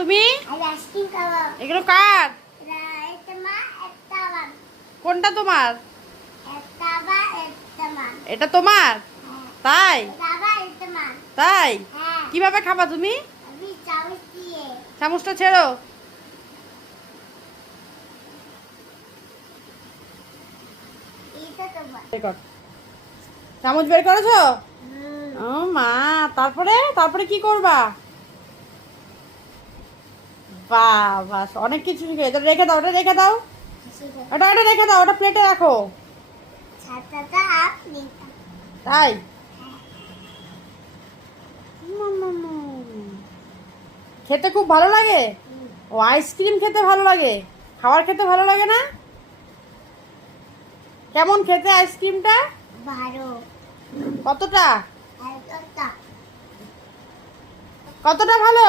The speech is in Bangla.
তুমি? এগুলো কার? কোনটা তোমার? এটা তোমার? হ্যাঁ। তাই? তাই? হ্যাঁ। কীভাবে খাবা তুমি? চামচটা ছেড়ো। চামচ বের করেছ? ও মা তারপরে? তারপরে কি করবা? বাবা অনেক কিছু শিখে এটা রেখে দাও ওটা রেখে দাও। ওটা ওটা রেখে দাও ওটা প্লেটে রাখো। তাই? খেতে খুব ভালো লাগে? ও আইসক্রিম খেতে ভালো লাগে? খাবার খেতে ভালো লাগে না? কেমন খেতে আইসক্রিমটা কতটা? কতটা ভালো?